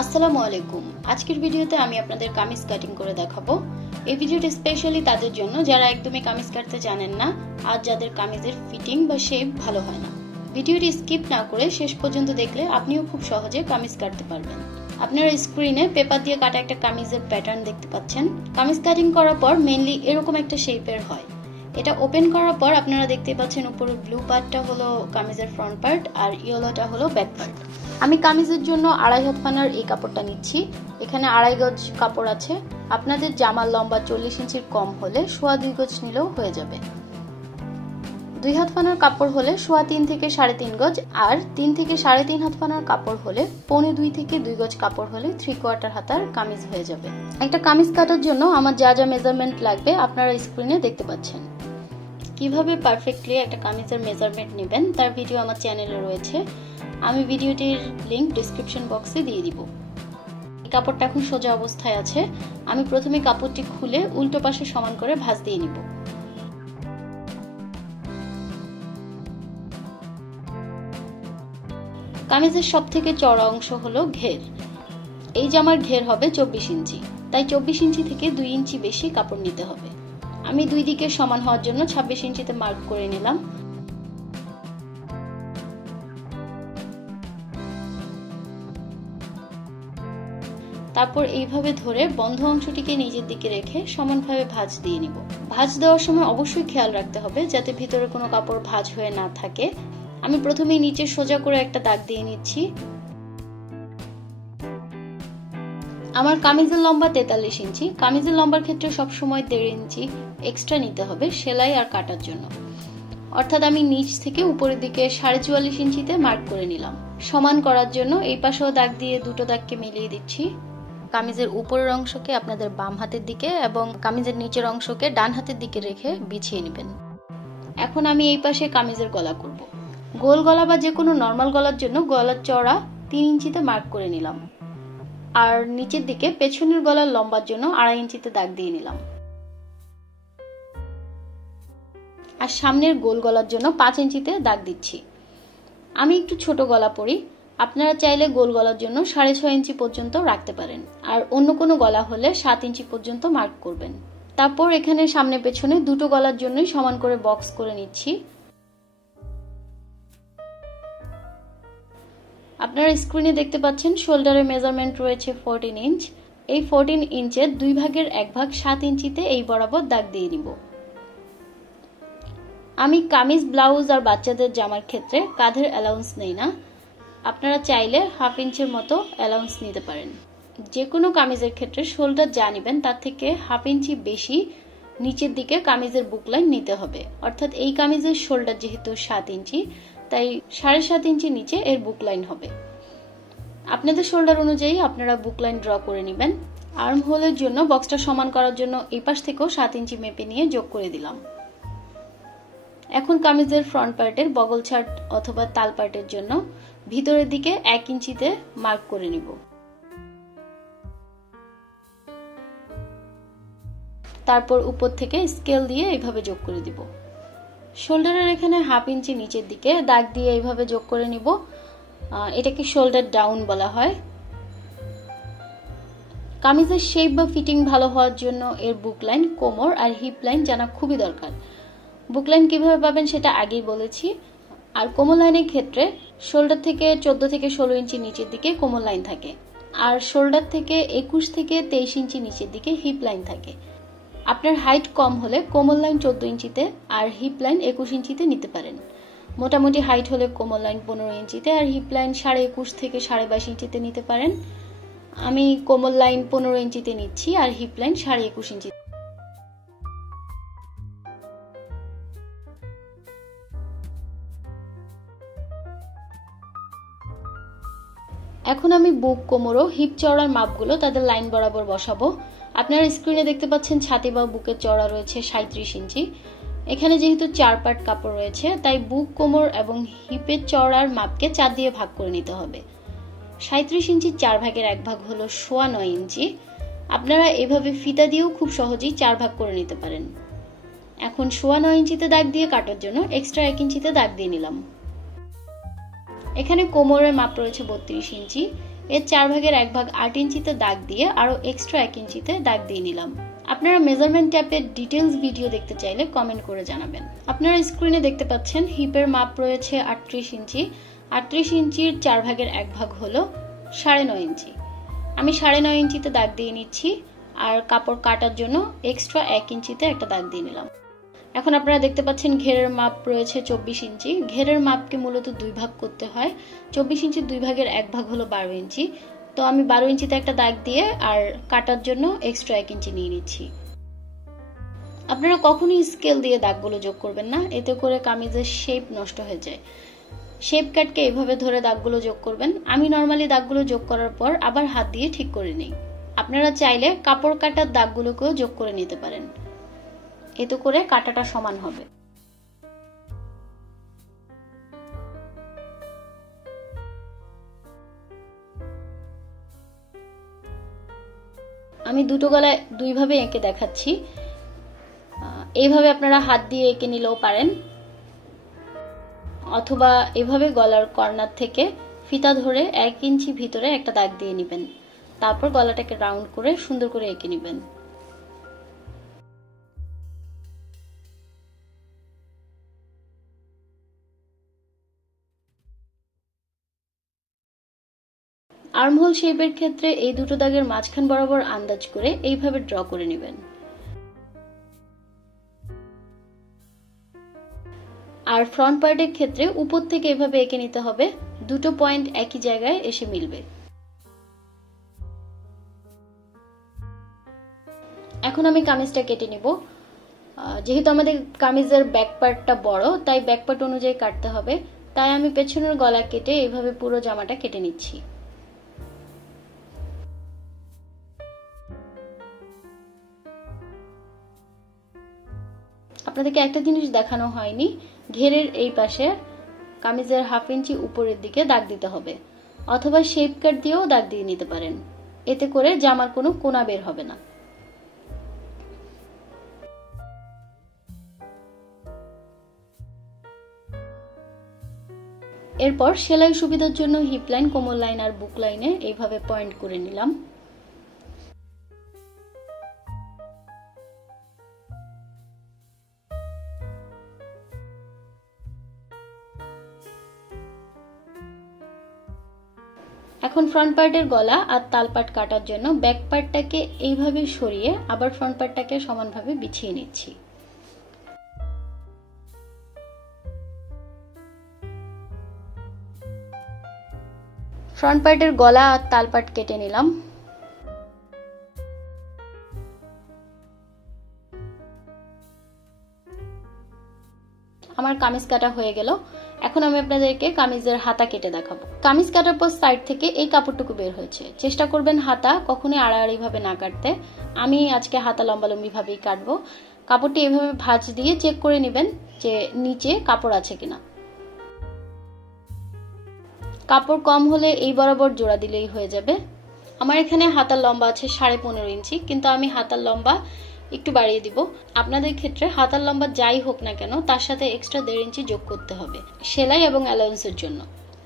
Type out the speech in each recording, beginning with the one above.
আসসালামু আলাইকুম। আজকের ভিডিওতে আমি আপনাদের কামিজ কাটিং করে দেখাবো। এই ভিডিওটি স্পেশালি তাদের জন্য যারা একদমই কামিজ কাটতে জানেন না আর যাদের কামিজের ফিটিং বা শেপ ভালো হয় না। ভিডিওটি স্কিপ না করে শেষ পর্যন্ত দেখলে আপনিও খুব সহজে কামিজ কাটতে পারবেন। আপনারা স্ক্রিনে পেপার দিয়ে কাটা একটা কামিজের প্যাটার্ন দেখতে পাচ্ছেন। কামিজ কাটিং করার পর মেইনলি এরকম একটা শেপের হয়। এটা ওপেন করার পর আপনারা দেখতে পাচ্ছেন উপরে ব্লু পার্টটা হলো কামিজের ফ্রন্ট পার্ট আর ইয়েলোটা হলো ব্যাক পার্ট। আমি কামিজের জন্য 2.5 হাত পানার এই কাপড়টা নিচ্ছি। এখানে 2.5 গজ কাপড় আছে। আপনাদের জামার লম্বা 40 ইঞ্চির কম হলে 2.25 গজ নিলেও হয়ে যাবে। 2 হাত পানার কাপড় হলে 3.25 থেকে 3.5 গজ, আর 3 থেকে 3.5 হাত পানার কাপড় হলে 1.25 থেকে 2 গজ কাপড় হলে 3/4 হাতার কামিজ হয়ে যাবে। একটা কামিজ কাটার জন্য আমার যা যা মেজারমেন্ট লাগবে আপনারা স্ক্রিনে দেখতে পাচ্ছেন। কিভাবে পারফেক্টলি একটা কামিজের মেজারমেন্ট নেবেন তার ভিডিও আমার চ্যানেলে রয়েছে। আমি ভিডিওটির লিংক ডেসক্রিপশন বক্সে দিয়ে দিব। এই কাপড়টা এখন সোজা অবস্থায় আছে। আমি প্রথমে কাপড়টি খুলে উল্টো পাশে সমান করে ভাঁজ দিয়ে নিব। কামিজের সবথেকে চওড়া অংশ হলো ঘের। এই জামার ঘের হবে 24 ইঞ্চি, তাই 24 ইঞ্চি থেকে 2 ইঞ্চি বেশি কাপড় নিতে হবে। আমি দুই দিকে সমান হওয়ার জন্য 26 ইঞ্চিতে মার্ক করে নিলাম। তারপর এইভাবে ধরে বন্ধ অংশটিকে নিচের দিকে রেখে সমানভাবে ভাঁজ দিয়ে নিব। ভাঁজ দেওয়ার সময় অবশ্যই খেয়াল রাখতে হবে যাতে ভিতরে কোনো কাপড় ভাঁজ হয়ে না থাকে। আমি প্রথমেই নিচে সোজা করে একটা দাগ দিয়ে নিচ্ছি। আমার কামিজের লম্বা 43 ইঞ্চি। কামিজের লম্বার ক্ষেত্রে সবসময় 1.5 ইঞ্চি এক্সট্রা নিতে হবে সেলাই আর কাটার জন্য। অর্থাৎ আমি নিচ থেকে উপরের দিকে 44.5 ইঞ্চিতে মার্ক করে নিলাম। সমান করার জন্য এই পাশেও দাগ দিয়ে দুটো দাগকে মিলিয়ে দিচ্ছি। কামিজের উপরের অংশকে আপনাদের বাম হাতের দিকে এবং কামিজের নিচের অংশকে ডান হাতের দিকে রেখে বিছিয়ে নেবেন। এখন আমি এই পাশে কামিজের গলা করব। গোল গলা বা যে কোনো নর্মাল গলার জন্য গলার চওড়া 3 ইঞ্চিতে মার্ক করে নিলাম, আর নিচের দিকে পেছনের গলার লম্বার জন্য 2.5 ইঞ্চিতে দাগ দিয়ে নিলাম, আর সামনের গোল গলার জন্য 5 ইঞ্চিতে দাগ দিচ্ছি। আমি একটু ছোট গলা পরি, আপনারা চাইলে গোল গলার জন্য 6.5 ইঞ্চি পর্যন্ত রাখতে পারেন, আর অন্য কোনো গলা হলে 7 ইঞ্চি পর্যন্ত মার্ক করবেন। তারপর এখানে সামনে পেছনে দুটো গলার জন্যই সমান করে বক্স করে নিচ্ছি। আপনারা স্ক্রিনে দেখতে পাচ্ছেন শোল্ডারের মেজারমেন্ট রয়েছে 14 ইঞ্চ। এই 14 ইঞ্চের 2 ভাগের 1 ভাগ 7 ইঞ্চিতে এই বরাবর দাগ দিয়ে নিব। আমি কামিজ, ব্লাউজ আর বাচ্চাদের জামার ক্ষেত্রে কাঁধের অ্যালাউন্স নেই না। আপনারা চাইলে 1/2 ইঞ্চের মতো অ্যালাউন্স নিতে পারেন। যে কোনো কামিজের ক্ষেত্রে শোল্ডার যা নেবেন তার থেকে 1/2 ইঞ্চি বেশি নিচের দিকে কামিজের বুক লাইন নিতে হবে। অর্থাৎ এই কামিজের শোল্ডার যেহেতু 7 ইঞ্চি, তাই 7.5 ইঞ্চি নিচে এর বুক লাইন হবে। আপনাদের শোল্ডার অনুযায়ী আপনারা বুক লাইন ড্র করে নেবেন। আর্ম হোলের জন্য বক্সটা সমান করার জন্য এই পাশ থেকেও 7 ইঞ্চি মেপে নিয়ে যোগ করে দিলাম। এখন কামিজের ফ্রন্ট পার্টের বগল ছাট অথবা তাল পার্টের জন্য ভিতরের দিকে 1 ইঞ্চিতে মার্ক করে নিব। তারপর উপর থেকে স্কেল দিয়ে এইভাবে যোগ করে দিব। শোল্ডারের এখানে 1/2 ইঞ্চি নিচের দিকে দাগ দিয়ে এইভাবে যোগ করে নিব। এটাকে শোল্ডার ডাউন বলা হয়। কামিজের শেপ বা ফিটিং ভালো হওয়ার জন্য এর বুক লাইন, কোমর আর হিপ লাইন জানা খুবই দরকার। বুক লাইন কিভাবে পাবেন সেটা আগেই বলেছি। আর কোমর লাইনের ক্ষেত্রে শোল্ডার থেকে 14 থেকে 16 ইঞ্চি নিচের দিকে কোমর লাইন থাকে, আর শোল্ডার থেকে 21 থেকে 23 ইঞ্চি নিচের দিকে হিপ লাইন থাকে। আপনার হাইট কম হলে কোমর লাইন 14 ইঞ্চিতে আর হিপ লাইন 21 ইঞ্চিতে নিতে পারেন। মোটামুটি হাইট হলে কোমর লাইন 15 ইঞ্চিতে আর হিপ লাইন 21.5 থেকে 22.5 ইঞ্চিতে নিতে পারেন। আমি কোমর লাইন 15 ইঞ্চিতে নিচ্ছি আর হিপ লাইন 21.5 ইঞ্চি। এখন আমি বুক, কোমর ও হিপ চওড়ার মাপগুলো তাদের লাইন বরাবর বসাবো। আপনারা স্ক্রিনে দেখতে পাচ্ছেন ছাতি বা বুকের চওড়া রয়েছে 37 ইঞ্চি। এখানে যেহেতু 4 পার্ট কাপড় রয়েছে তাই বুক, কোমর এবং হিপের চওড়ার মাপকে 4 দিয়ে ভাগ করে নিতে হবে। 37 ইঞ্চির 4 ভাগের 1 ভাগ হলো 9.25 ইঞ্চি। আপনারা এভাবে ফিতা দিয়েও খুব সহজেই 4 ভাগ করে নিতে পারেন। এখন 9.25 ইঞ্চিতে দাগ দিয়ে কাটার জন্য এক্সট্রা 1 ইঞ্চিতে দাগ দিয়ে নিলাম। এখানে কোমরের মাপ রয়েছে 32 ইঞ্চি। এর 4 ভাগের 1 ভাগ 8 ইঞ্চিতে দাগ দিয়ে আরো এক্সট্রা 1 ইঞ্চিতে দাগ দিয়ে নিলাম। আপনারা মেজারমেন্ট ট্যাপের ডিটেইলস ভিডিও দেখতে চাইলে কমেন্ট করে জানাবেন। আপনারা স্ক্রিনে দেখতে পাচ্ছেন হিপের মাপ রয়েছে 38 ইঞ্চি। 38 ইঞ্চির 4 ভাগের 1 ভাগ হলো 9.5 ইঞ্চি। আমি 9.5 ইঞ্চিতে দাগ দিয়ে নিচ্ছি আর কাপড় কাটার জন্য এক্সট্রা 1 ইঞ্চিতে একটা দাগ দিয়ে নিলাম। এখন আপনারা দেখতে পাচ্ছেন ঘেরের মাপ রয়েছে 24 ইঞ্চি। ঘেরের মাপকে মূলত 2 ভাগ করতে হয়। 24 ইঞ্চির 2 ভাগের 1 ভাগ হলো 12 ইঞ্চি। তো আমি 12 ইঞ্চিতে একটা দাগ দিয়ে আর কাটার জন্য এক্সট্রা 1 ইঞ্চি নিয়ে নিচ্ছি। আপনারা কখনোই স্কেল দিয়ে দাগগুলো যোগ করবেন না, এতে করে কামিজের শেপ নষ্ট হয়ে যায়। শেপ কাটকে এইভাবে ধরে দাগগুলো যোগ করবেন। আমি নর্মালি দাগগুলো যোগ করার পর আবার হাত দিয়ে ঠিক করে নিই। আপনারা চাইলে কাপড় কাটার দাগগুলোকেও যোগ করে নিতে পারেন, এতে করে কাটাটা সমান হবে। আমি দুটো গলায় দুইভাবে এঁকে দেখাচ্ছি। এইভাবে আপনারা হাত দিয়ে এঁকে নিলেও পারেন, অথবা এভাবে গলার কর্নার থেকে ফিতা ধরে 1 ইঞ্চি ভিতরে একটা দাগ দিয়ে নেবেন। তারপর গলাটাকে রাউন্ড করে সুন্দর করে এঁকে নেবেন। আর্মহোল শেপের ক্ষেত্রে এই দুটো দাগের মাঝখান বরাবর আন্দাজ করে এইভাবে ড্র করে নেবেন। আর ফ্রন্ট পার্টের ক্ষেত্রে উপর থেকে এভাবে এঁকে নিতে হবে, দুটো পয়েন্ট একই জায়গায় এসে মিলবে। এখন আমি কামিজটা কেটে নিব। যেহেতু আমাদের কামিজের ব্যাক পার্টটা বড়, তাই ব্যাক পার্ট অনুযায়ী কাটতে হবে। তাই আমি পেছনের গলা কেটে এইভাবে পুরো জামাটা কেটে নিচ্ছি। আপনাদেরকে একটা জিনিস দেখানো হয়নি, ঘেরের এই পাশে কামিজের 1/2 ইঞ্চি উপরের দিকে দাগ দিতে হবে, অথবা শেপ কাট দিয়েও দাগ দিয়ে নিতে পারেন। এতে করে জামার কোনো কোনা বের হবে না। এরপর সেলাই সুবিধার জন্য হিপ লাইন, কোমর লাইন আর বুক লাইনে এইভাবে পয়েন্ট করে নিলাম। এখন ফ্রন্ট পার্টের গলা আর তাল পাট কাটার জন্য ব্যাক পার্টটাকে এইভাবে সরিয়ে আবার ফ্রন্ট পার্টটাকে সমানভাবে বিছিয়ে নিচ্ছি। ফ্রন্ট পার্টের গলা আর তাল পাট কেটে নিলাম। আমার কামিজ কাটা হয়ে গেল। এখন আমি আপনাদেরকে কামিজের হাতা কেটে দেখাবো। কামিজ কাটার পর সাইড থেকে এই কাপড়টুকু বের হয়েছে। চেষ্টা করবেন হাতা কখনোই আড়াআড়ি ভাবে না কাটতে। আমি আজকে হাতা লম্বালম্বি ভাবেই কাটবো। কাপড়টি এভাবে ভাঁজ দিয়ে চেক করে নেবেন যে নিচে কাপড় আছে কিনা। কাপড় কম হলে এই বরাবর জোড়া দিলেই হয়ে যাবে। আমার এখানে হাতার লম্বা আছে 15.5 ইঞ্চি, কিন্তু আমি হাতার লম্বা একটু বাড়িয়ে দিব। আপনাদের ক্ষেত্রে হাতার লম্বা যাই হোক না কেন তার সাথে এক্সট্রা 1.5 ইঞ্চি যোগ করতে হবে সেলাই এবং অ্যালাউন্সের জন্য।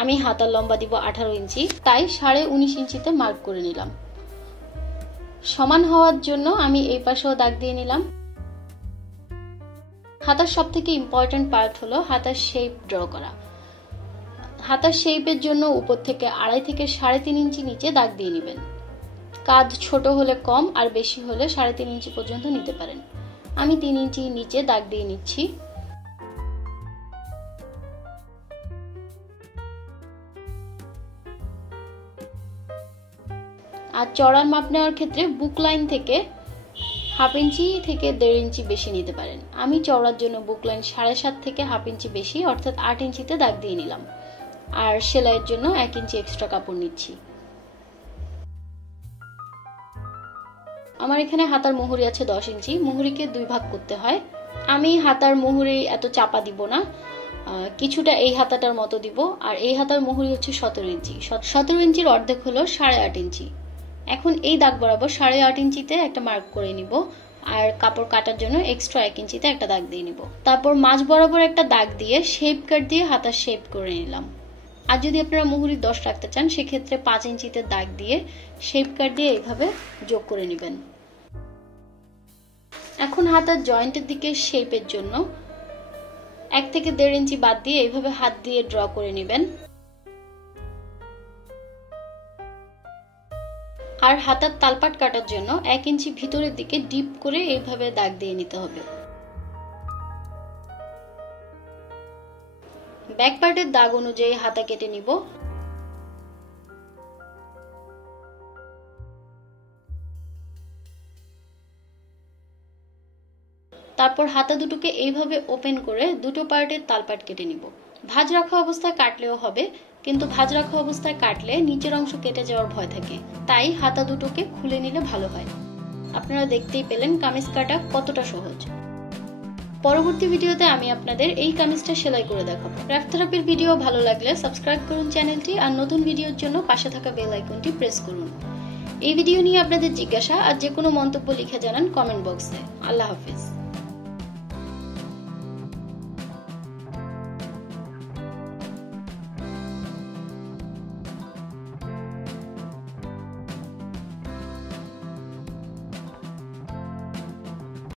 আমি হাতার লম্বা দিব 18 ইঞ্চি, তাই 19.5 ইঞ্চিতে মার্ক করে নিলাম। সমান হওয়ার জন্য আমি এই পাশেও দাগ দিয়ে নিলাম। হাতার সব থেকে ইম্পর্টেন্ট পার্ট হলো হাতার শেপ ড্র করা। হাতার শেপের জন্য উপর থেকে 2.5 থেকে 3.5 ইঞ্চি নিচে দাগ দিয়ে নেবেন। কাঁধ ছোট হলে কম আর বেশি হলে 3.5 ইঞ্চি পর্যন্ত নিতে পারেন। আমি 3 ইঞ্চি নিচে দাগ দিয়ে নিচ্ছি। আর চড়ার মাপ নেওয়ার ক্ষেত্রে বুক লাইন থেকে 1/2 ইঞ্চি থেকে 1.5 ইঞ্চি বেশি নিতে পারেন। আমি চওড়ার জন্য বুক লাইন 7.5 থেকে 1/2 ইঞ্চি বেশি অর্থাৎ 8 ইঞ্চিতে দাগ দিয়ে নিলাম। আর সেলাইয়ের জন্য 1 ইঞ্চি এক্সট্রা কাপড় নিচ্ছি। আমার এখানে হাতার মুহুরি আছে 10 ইঞ্চি। মুহুরিকে 2 ভাগ করতে হয়। আমি হাতার মুহুরি এত চাপা দিব না, কিছুটা এই হাতাটার মতো দিব। আর এই হাতার মুহুরি হচ্ছে 17 ইঞ্চি। 17 ইঞ্চির অর্ধেক হলো 8.5 ইঞ্চি। এখন এই দাগ বরাবর 8.5 ইঞ্চিতে একটা মার্ক করে নিব। আর কাপড় কাটার জন্য এক্সট্রা 1 ইঞ্চিতে একটা দাগ দিয়ে নিব। তারপর মাঝ বরাবর একটা দাগ দিয়ে শেপ কাট দিয়ে হাতার শেপ করে নিলাম। আর যদি আপনারা মুহুরি 10 রাখতে চান সেক্ষেত্রে 5 ইঞ্চিতে দাগ দিয়ে শেপ কাট দিয়ে এইভাবে যোগ করে নেবেন। এখন হাতার জয়েন্টের দিকে শেপের জন্য 1 থেকে 1.5 ইঞ্চি বাদ দিয়ে এইভাবে হাত দিয়ে ড্র করে নেবেন। আর হাতার তালপাট কাটার জন্য 1 ইঞ্চি ভিতরের দিকে ডিপ করে এইভাবে দাগ দিয়ে নিতে হবে। ব্যাক পার্টের দাগ অনুযায়ী হাতা কেটে নিব। তারপর হাতা দুটোকে এইভাবে ওপেন করে দুটো পার্টের তালপাট কেটে নিব। ভাঁজ রাখা অবস্থায় কাটলেও হবে, কিন্তু ভাঁজ রাখা অবস্থায় কাটলে নিচের অংশ কেটে যাওয়ার ভয় থাকে, তাই হাতা দুটোকে খুলে নিলে ভালো হয়। আপনারা দেখতেই পেলেন কামিজ কাটা কতটা সহজ। পরবর্তী ভিডিওতে আমি আপনাদের এই কামিজটা সেলাই করে দেখাবো। ক্রাফট থেরাপির ভিডিও ভালো লাগলে সাবস্ক্রাইব করুন চ্যানেলটি, আর নতুন ভিডিওর জন্য পাশে থাকা বেল আইকনটি প্রেস করুন। এই ভিডিও নিয়ে আপনাদের জিজ্ঞাসা আর যে কোনো মন্তব্য লিখে জানান কমেন্ট বক্সে। আল্লাহ হাফেজ।